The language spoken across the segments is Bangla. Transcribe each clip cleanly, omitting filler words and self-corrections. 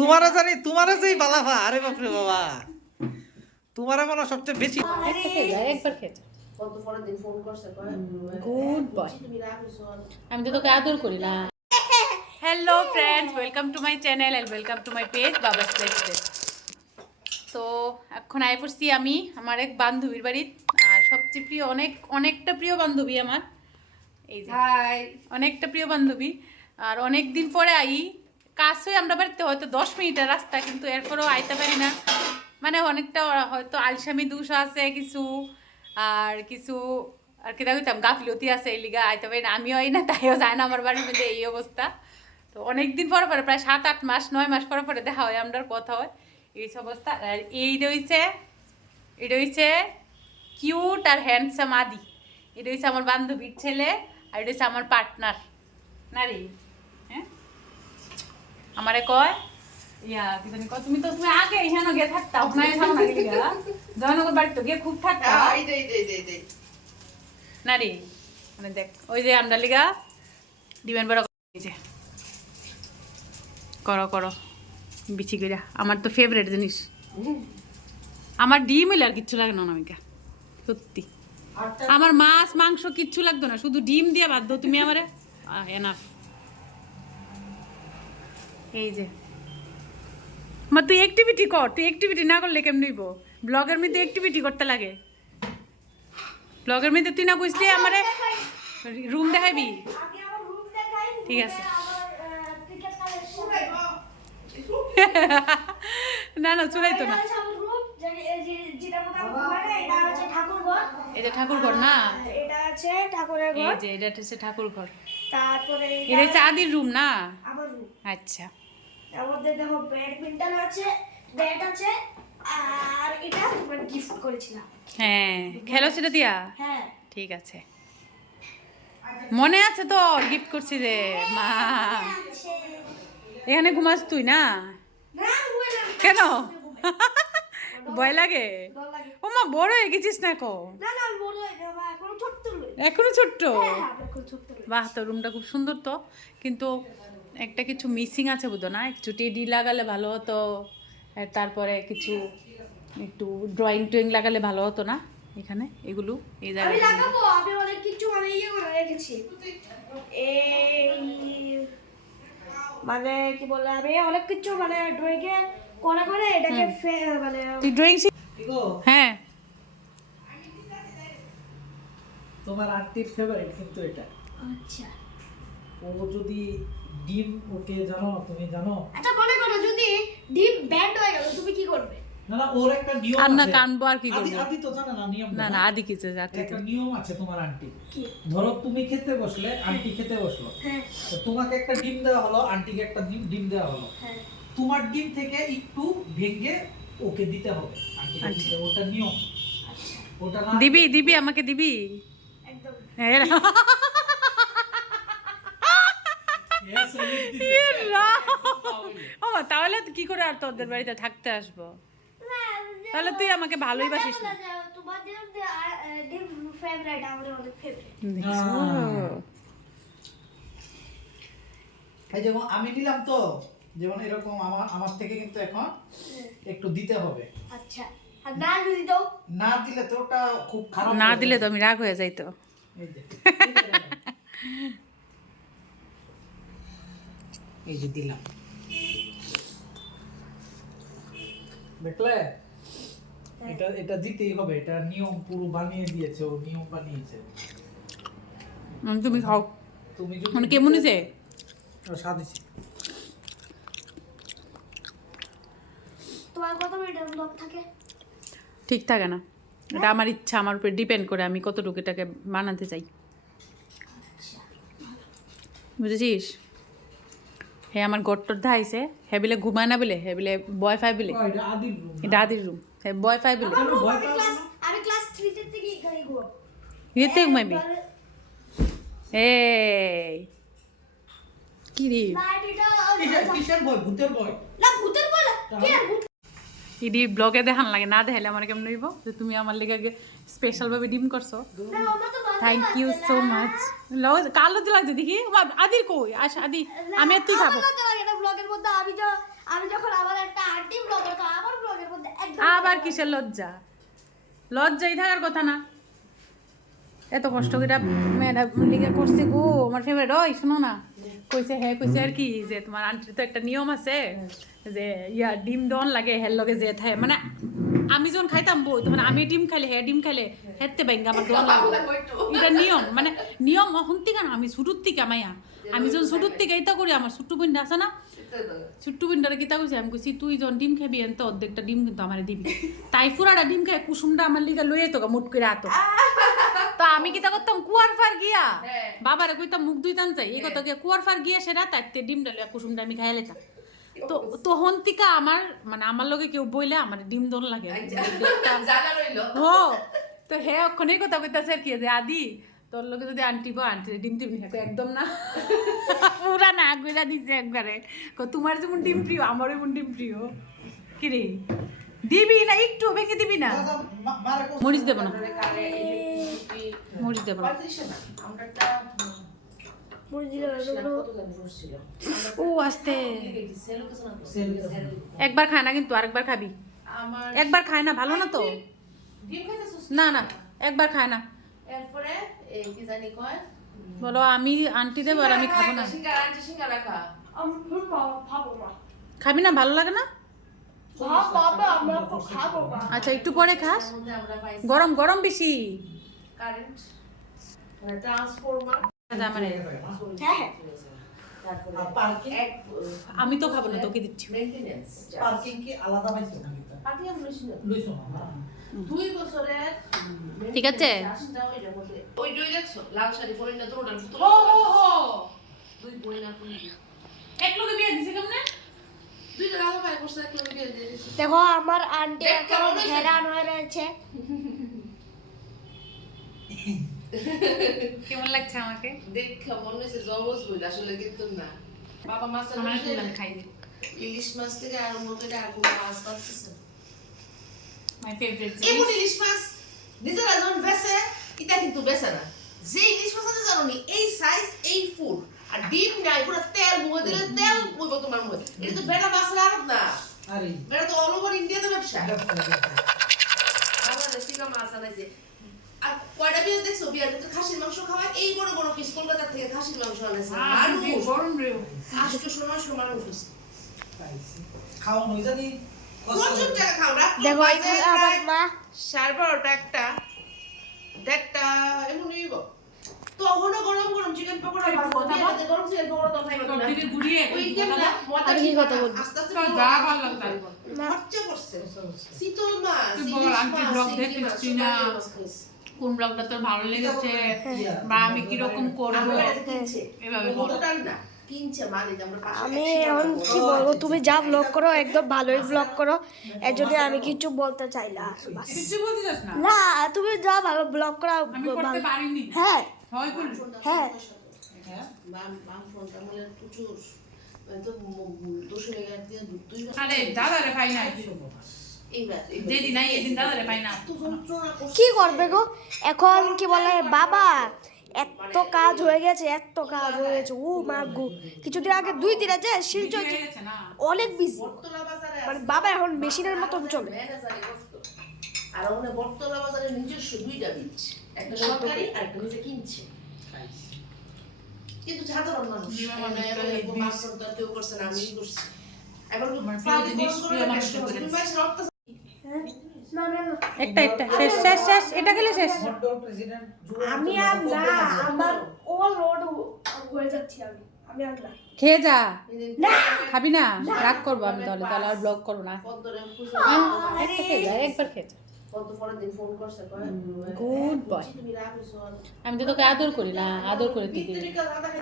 তোমারা জানি তোমারা যেই বালাফা আরে বাপরে বাবা তোমারা মনে সবচেয়ে বেশি একবার খেয়েছো গুড বয় আমি তো তোকে আদর করি না hello friends welcome to my channel and welcome to my page Baba's lifestyle. তো এখন আই পড়ছি আমি আমার এক বান্ধবীর বাড়ি, আর সবচেয়ে প্রিয় অনেকটা প্রিয় বান্ধবী আমার, এই যে অনেকটা প্রিয় বান্ধবী। আর অনেক দিন পরে কাজ হয়ে আমরা বাড়িতে হয়তো 10 মিনিটের রাস্তা, কিন্তু এরপরেও আইতে পারি না, মানে অনেকটা হয়তো আলসামি দোষ আছে কিছু, আর কিছু আর কি দেখতাম গাফিলতি আছে, এই লিগা আইতে পারি না, আমিও আই না তাইও যায় না আমার বাড়ির মধ্যে, এই অবস্থা। তো অনেকদিন পরে প্রায় 7-8 মাস 9 মাস পরে দেখা হয়, আমরা কথা হয় এই অবস্থা। আর এটা হইছে কিউট আর হ্যান্ডসাম আদি, এটা হচ্ছে আমার বান্ধবীর ছেলে, আর এটা হচ্ছে আমার পার্টনার নারী। হ্যাঁ আমারে কয় ইয়া কি জানি কয় তুমি আগে এখানে গিয়ে থাকতাও না, এখানে আগে গিয়া জয়নগর বাড়িতে গিয়ে খুব থাকতা নারী, মানে দেখ ওই যে আমরা লিগা ডিমেন বড় এই যে করো বিচি কইরা, আমার তো ফেভারিট জিনিস, আমার ডিম হইলে আর কিচ্ছু লাগে না অনামিকা, সত্যি আমার মাছ মাংস কিচ্ছু লাগতো না, শুধু ডিম দিয়ে বাধ্য তুমি আমারে এনাফ। এই যে মা তুই অ্যাক্টিভিটি কর, তুই অ্যাক্টিভিটি না করলে কেমন হইব? ব্লগের মধ্যে অ্যাক্টিভিটি করতে লাগে, ব্লগের মধ্যে তুই না বুঝলি আমারে রুম দেখাবি, ঠিক আছে না না চুলাই তো না, এটা ঠাকুর ঘর না, এটা আছে ঠাকুরের ঘর, এই যে এটা হচ্ছে ঠাকুর ঘর, তারপরে এটা হচ্ছে আদির রুম না, আমার রুম। আচ্ছা তার মধ্যে দেখো ব্যাডমিন্টন আছে, ব্যাট আছে, আর এটা তোমার গিফট করেছিলাম। হ্যাঁ খেলো সেটা দিয়া, হ্যাঁ ঠিক আছে মনে আছে তো, গিফট করছি রে মা, এখানে ঘুমাস তুই না না বলে কেন? ভয় লাগে? ও মা বড় হয়ে গেছিস না কো? না না বলো এটা এখনো ছোট্ট লই, এখনো ছোট্ট? হ্যাঁ এখন ছোট্ট লই। বাহ তো রুমটা খুব সুন্দর তো, কিন্তু একটা কিছু মিসিং আছে বুঝো না, একটু টেডি লাগালে ভালো হতো, আর তারপরে একটু ড্রয়িং টয়িং লাগালে ভালো হতো না এখানে, এগুলো এই আমি জায়গায় লাগাবো, আমি অনেক কিছু মানে ইয়ে করে রেখেছি, এই মানে কি বলে আমি অনেক কিছু মানে ড্রয়িং এ করে এটাকে মানে তুই ড্রয়িং ইগো হ্যাঁ তোমার আন্টির ফেভারিট কিন্তু এটা, আচ্ছা ও যদি ডিম ওকে জানো, তুমি জানো আচ্ছা মনে করো যদি ডিপ ব্যান্ড হয়ে গেল তুমি কি করবে? না না ওর একটা নিয়ম আর না আছে, কানবো আর কি আদি করবো? আদি তো জানে না নিয়ম, না না আদি কিছু জাতি একটা নিয়ম আছে তোমার আন্টি, কি? ধরো তুমি খেতে বসলে, আন্টি খেতে বসলো, হ্যাঁ তো তোমাকে একটা ডিম দেওয়া হলো, আন্টিকে একটা ডিম দেওয়া হলো, হ্যাঁ তোমার ডিম থেকে একটু ভেঙে ওকে দিতে হবে, আন্টিকে দিতে, ওটা নিয়ম, আচ্ছা ওটা না দিবি আমাকে দিবি? একদম হ্যাঁ Yes, salute দিছে। ও তাহলে কি করে আর তোদের বাড়িতে থাকতে আসবো? তাহলে তুই আমাকে ভালোই বাসিস না। তোমার ডিপ ফেভারিট আমার অনেক ফেভারিট। এই যেমন আমি নিলাম তো, যেমন এরকম আমার থেকে কিন্তু এখন একটু দিতে হবে, আচ্ছা আর না যদি দাও? না দিলে তো ওটা খুব খারাপ না হয়ে দিলে যাবে। তো আমি রাগ হয়ে যাইতো। এই যে এই যে দিলাম, দেখলে এটা দিতেই হবে, এটা নিয়ম পুরো বানিয়ে দিয়েছে, ও নিয়ম বানিয়েছে, তুমি খাও, তুমি যদি মানে কেমন হয়েছে? স্বাদ হয়েছে। তোমার কত মিনিটের ব্লগ থাকে? ঠিক থাকে না, এটা আমার ইচ্ছা, আমার উপর ডিপেন্ড করে আমি কতটুকু এটাকে বানাতে চাই, বুঝেছিস? হে আমার গট্টর ধাইছে, হে বিলে ঘুমায় না বলে, হে বিলে বয় ফাই বলে, এটা আদির room, এটা আদির রুম, হে বয় ফাই বলে, কেন ভয় পাও ক্লাস না? আমি ক্লাস 3 থেকে এখানে ঘুমাবো। এতে ঘুমাবি? এই কি রে না এটা কিসের ভয়? ভূতের ভয়? না ভূতের বলে কি আর ভূত? ইডি ব্লগে দেখান লাগে, না দেখাইলে আমার কেমন হইব যে তুমি আমার লেগে স্পেশাল ভাবে ডিম করছো? না আমরা তো থ্যাংক ইউ সো মাচ। কালো লাগছে দেখি, আদির কই আস আদি, আমি আর তুই খাবো। এটা ব্লগের মধ্যে আমি তো আমি যখন আমার একটা আন্টি ব্লগ করতো আমার ব্লগের মধ্যে একদম আবার কিসের লজ্জা? লজ্জাই থাকার কথা না। এত কষ্ট করে ম্যাডাম লিখে করছে গো আমার ফেভারিট। ওই শোনো না, কইছে আর কি যে তোমার আন্টির তো একটা নিয়ম আছে যে ডিম দন লাগে হের লগে যে থাকে, মানে আমি যখন খাইতাম বই তখন আমি ডিম খাইলে ডিম খাইলে হেরতে বাইঙ্গা আমার দন লাগবে। এটা নিয়ম, মানে নিয়ম অহন থেকে না, আমি ছুটুর থেকে মাইয়া আমি যখন ছুটুর থেকে এইটা করি আমার ছোট্ট বোনটা আছে না, ছোট্ট বোনটারে কিতা কইছি আমি কইছি তুই যখন ডিম খাবি এনতে অর্ধেকটা ডিম কিন্তু আমার দিবি। তাই পুরাটা ডিম খাই কুসুমটা আমার লিগা লইয়ে তো মুট করে আতো। তো আমি কিতা করতাম কুয়ার ফার গিয়া বাবারে কইতাম মুখ ধুইতাম চাই এই কথা গিয়া কুয়ার ফার গিয়া সেটা তাইতে ডিমটা লইয়া কুসুমটা আমি খাইয়া লেতাম। তো তখন থেকে আমার মানে আমার লগে কেউ বইলে আমার ডিম দন লাগে ও। তো হে ওখানেই কথা কইতাছে আর কি যে আদি তোর লগে যদি আন্টি ডিম টিম খাই একদম না পুরা না কইরা দিছে একবারে। তোমার যেমন ডিম প্রিয় আমারও এমন ডিম প্রিয়। কি রে দিবি না একটু বেঁকে দিবি না? মরিচ দেব না, মরিচ দেব না। ও আস্তে একবার খায় না কিন্তু আরেকবার খাবি। একবার খায় না ভালো না তো, না না একবার খায় না। বলো আমি আন্টি দেবো আর আমি খাবো না। খাবি না? ভালো লাগে না? আচ্ছা একটু পরে খাস, গরম গরম বেশি। আমি তো খাবো না, তোকে দিচ্ছি। ঠিক আছে দেখো আমার আন্টি এখন হেরান হয়ে রয়েছে। কেমন লাগছে আমাকে দেখে মনে হচ্ছে জবজ বই আসলে কিন্তু না। বাবা মাছ খাই ইলিশ মাছ থেকে আরম্ভ করে আর কোনো মাছ পাচ্ছেন মাই ফেভারিট। এমন ইলিশ মাছ নিজেরা যখন বেছে এটা কিন্তু বেছে না। যে ইলিশ মাছ আছে জানো নি এই সাইজ এই ফুল আর ডিম নাই পুরো তেল মুখে দিলে তেল মুখে তোমার মুখে। এটা তো বেড়া মাছের আড়ত না, বেড়া তো অল ওভার ইন্ডিয়াতে ব্যবসা। বাংলাদেশ থেকে মাছ আনাইছে। আর কয়টা বিয়ে দেখছো বিয়ার ভিতরে খাসির মাংস খাওয়া এই বড় বড় পিস কলকাতা থেকে খাসির মাংস আনাইছে। গরম রে 800 মানুষ হচ্ছে। খাওয়া নই জানি প্রচুর টাকা খাও না। দেখো এখানে আমার মা 12:30 একটা এমনই তখনও গরম গরম চিকেন পকোড়া বানাতে গরম চিকেন পকোড়া তো খাইবা না দিকে ঘুরিয়ে ওই কেমন মজা কি কথা বলবো আস্তে আস্তে যা ভালো লাগছে খরচা করছে শীতল মাছ তুই বল আন্টি ব্লগ দেখছিস না কোন ব্লগটা তোর ভালো লেগেছে বা আমি কি রকম করব এভাবে বল। টোটাল না কিনছে মানে আমরা আমি এখন কি বলবো, তুমি যা ব্লগ করো একদম ভালোই ব্লগ করো, এর জন্য আমি কিছু বলতে চাই না। কিছু বলতে চাস না? না তুমি যা ভালো ব্লগ করো আমি করতে পারিনি। হ্যাঁ হয় কোন হ্যাঁ বাম ফোনটা মানে প্রচুর তো 200 টাকা দিয়ে দুই আরে দাদা রে ভাই নাই এইবার যেদিন নাই এদিন দাদা রে ভাই না কি করবে গো এখন কি বলে বাবা এত কাজ হয়ে গেছে এত কাজ হয়ে গেছে ও মা গো কিছুদিন আগে 2 দিন আছে শিলচর অনেক বিজি বটতলা বাজারে মানে বাবা এখন মেশিনের মতন চলে। ম্যানেজারই করতো আর ওখানে বটতলা বাজারে নিজস্ব দুইটা বীজ একটা সরকারি আর একটা নিজে কিনছে কিন্তু সাধারণ মানুষ মাছ তো কেউ করছে না আমি করছি এবার একটা একটা শেষ শেষ শেষ এটা গেলে শেষ। আমি আর না আমার অল লোড হয়ে যাচ্ছে আমি আর না খেয়ে যা খাবি না রাগ করবো আমি তাহলে তাহলে আর ব্লগ করবো না। একটা খেয়ে যা একবার খেয়ে যা। Good boy. আমি তো তোকে আদর করি না আদর করে তুই দিবি।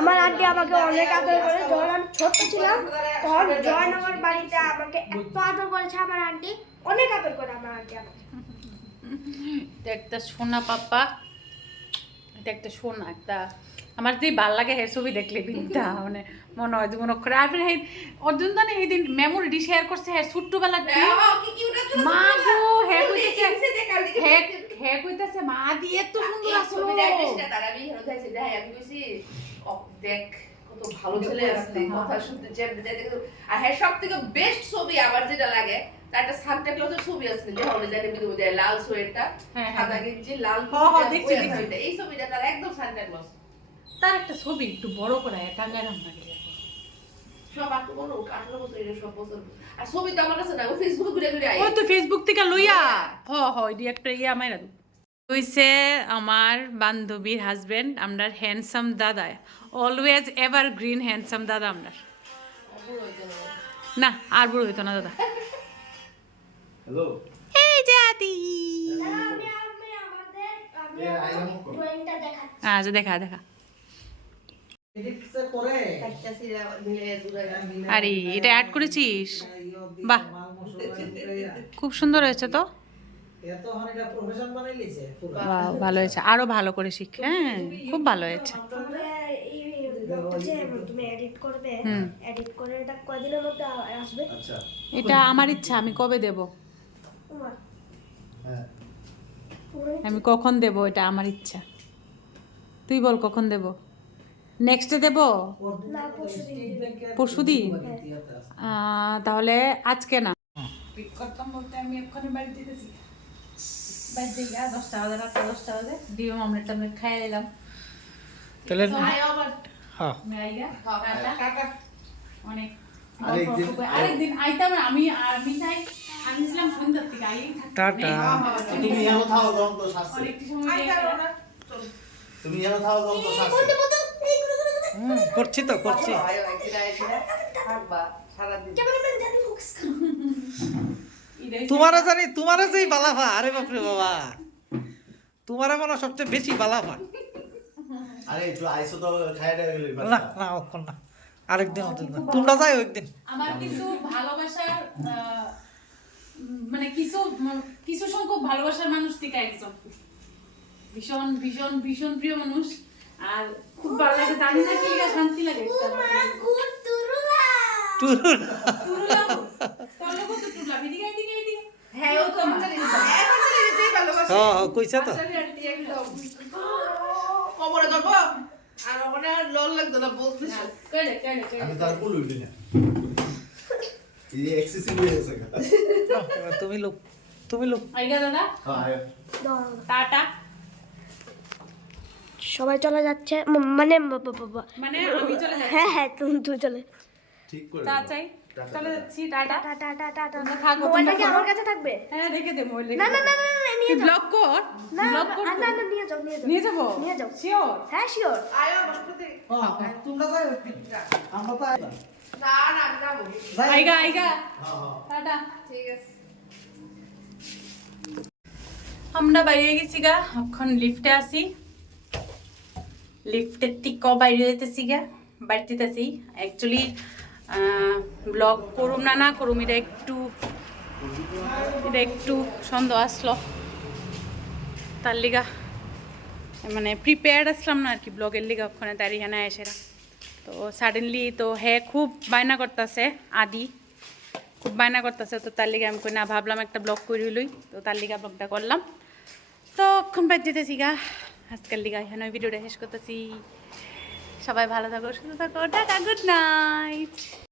আমার আন্টি আমাকে অনেক আদর করে যখন আমি ছোট ছিলাম তখন জয়নগর বাড়িতে আমাকে এত আদর করেছে আমার আন্টি, অনেক আদর করে আমার আন্টি আমাকে। এটা একটা সোনা পাপ্পা, এটা একটা সোনা একটা আমার যে ভাল লাগে হের ছবি দেখলে বিদ্যা মানে মনে হয় যে মনে করে আর অর্জুন দানে এই দিন মেমোরিটি শেয়ার করছে হ্যাঁ ছোট্টবেলার মা গো হ্যাঁ কইতেছে মা দিয়ে এত সুন্দর আসলো দেখ কত কত ভালো ছেলে আসছে কথা শুনতে যেমনি যাই দেখো। আর হ্যাঁ সবথেকে বেস্ট ছবি আমার যেটা লাগে তার একটা সান্টা ক্লজের ছবি আছে যে হলে জানি বিধু দেয় লাল সোয়েটটা হ্যাঁ, সাদা গেঞ্জি লাল দেখছি, দেখছি। এই ছবিটা তার একদম সান্টা ক্লজ তার একটা ছবি একটু বড় করে টাঙ্গায় রান্না করে সব 18 বছর এর সব বছর আর ছবি তো আমার কাছে না ও ফেসবুকে ঘুরে ঘুরে আই ও তো ফেসবুক থেকে লইয়া এডি একটা ইয়া মাইরা দু হইছে আমার বান্ধবীর হাজবেন্ড আমরার হ্যান্ডসাম দাদা অলওয়েজ এভার গ্রিন হ্যান্ডসাম দাদা আমরার না আর বড় হইতো না দাদা হ্যালো এই যে আদি ড্রয়িংটা দেখাচ্ছি আচ্ছা দেখা দেখা এডিটসে করে কাটতাছিরা মিলে জুড়ে আরে এটা অ্যাড করেছিস বাহ খুব সুন্দর হয়েছে তো এত হন এটা প্রফেশন বানাই লিছে পুরো বাহ ভালো হয়েছে আরো ভালো করে শিখ হ্যাঁ খুব ভালো হয়েছে তোমরা এই ব্লগটা যে তুমি এডিট করবে এডিট করে এটা কয়দিনের মধ্যে আসবে আচ্ছা এটা আমার ইচ্ছা আমি কবে দেব তোমার হ্যাঁ আমি কখন দেব এটা আমার ইচ্ছা তুই বল কখন দেব নেক্সটে দেব না পরশুদিন পরশুদিন তাহলে আজকে না পিক করতাম বলতে আমি এক্ষুনি বাড়ি যেতেছি বাড়ি থেকে 10টা বাজে রাত 10টা বাজে ডিম অমলেট আমরা খাইয়ে দিলাম তাহলে আয় আবার হ্যাঁ মেলাইগা টাটা অনেক আরেকদিন আরেকদিন আইতাম আমি চাই আমি ছিলাম সন্ধ্যার থেকে আই টাটা তুমি এনো থাও যখন তো শাস্তি অনেকটি সময় আয় লেগে না তুমি এনো থাও যখন তো শাস্তি করছি তো করছি আয় একদিন আইছিলা থাকবা সারা দিন ক্যামেরাম্যান জানি ফোকাস তোমারা জানি তোমারা যেই বালাফা আরে বাপরে বাবা তোমারা মনে হয় সবচেয়ে বেশি বালাফা আরে একটু আইসো তো খাইয়ে দেওয়া গেলে না না অক্ষণ না আরেকদিন ওদের না। তোমরা যাই একদিন আমার কিছু ভালোবাসার মানে কিছু সংখ্যক ভালোবাসার মানুষ থেকে একজন ভীষণ ভীষণ ভীষণ প্রিয় মানুষ আর খুব ভালো লাগে জানি না কি শান্তি লাগে টুরুলা তুরুলা তোর লোক তো তুরুলা এদিকে এদিকে এদিকে হ্যাঁ ও তো আমার জানি না হ্যাঁ আমার জানি যেই ভালোবাসে হ্যাঁ হ্যাঁ কইছে তো চলি আন্টি একদম কোমরে ধরবো আর ওখানে আর লল লাগতো না বলতেছে কেড়ে কেড়ে আমি কেড়ে তার কুল উঠি না এই এক্সেসিভ হয়ে গেছে তুমি লোক আইগা দাদা হ্যাঁ আয় টাটা সবাই চলে যাচ্ছে মানে মানে আমি চলে যাচ্ছি হ্যাঁ হ্যাঁ তুমি চলে ঠিক করে তা চাই চলে যাচ্ছি টাটা টাটা টাটা টাটা তোমরা থাকো, মোবাইলটা তোমরা কি থাকো। আমার কাছে থাকবে হ্যাঁ রেখে দে মোবাইল রেখে না দে। না না না না, নিয়ে তুই যাও ব্লক কর না ব্লক কর না না নিয়ে যাও নিয়ে যাবো নিয়ে যাও শিওর হ্যাঁ শিওর আয়ো বাসপতি তোমরা যাই একদিন আমরা তো না না আমি যাবো আইগা আইগা হ্যাঁ হ্যাঁ টাটা ঠিক আছে আমরা বাইরে গেছি গা এখন লিফটে আসি লিফটের ঠিক বাইরে যেতেছি গা বাড়িতে যেতেছি অ্যাকচুয়ালি ব্লগ করুম না করুম এটা একটু সন্দেহ আসলো তার লিগা মানে প্রিপেয়ার্ড আসলাম না আর কি ব্লগের লিগা ওখানে দাঁড়িয়ে হ্যাঁ এসেরা তো সাডেনলি তো হ্যাঁ খুব বায়না করতেছে আদি খুব বায়না করতেছে তো তার লিগে আমি কই না ভাবলাম একটা ব্লগ করে লই তো তার লিগা ব্লগটা করলাম তো এখন বাদ যেতেছি গা আজকাল লিগা এখানে ভিডিওটা শেষ করতেছি সবাই ভালো থাকো সুস্থ থাকো টাটা গুড নাইট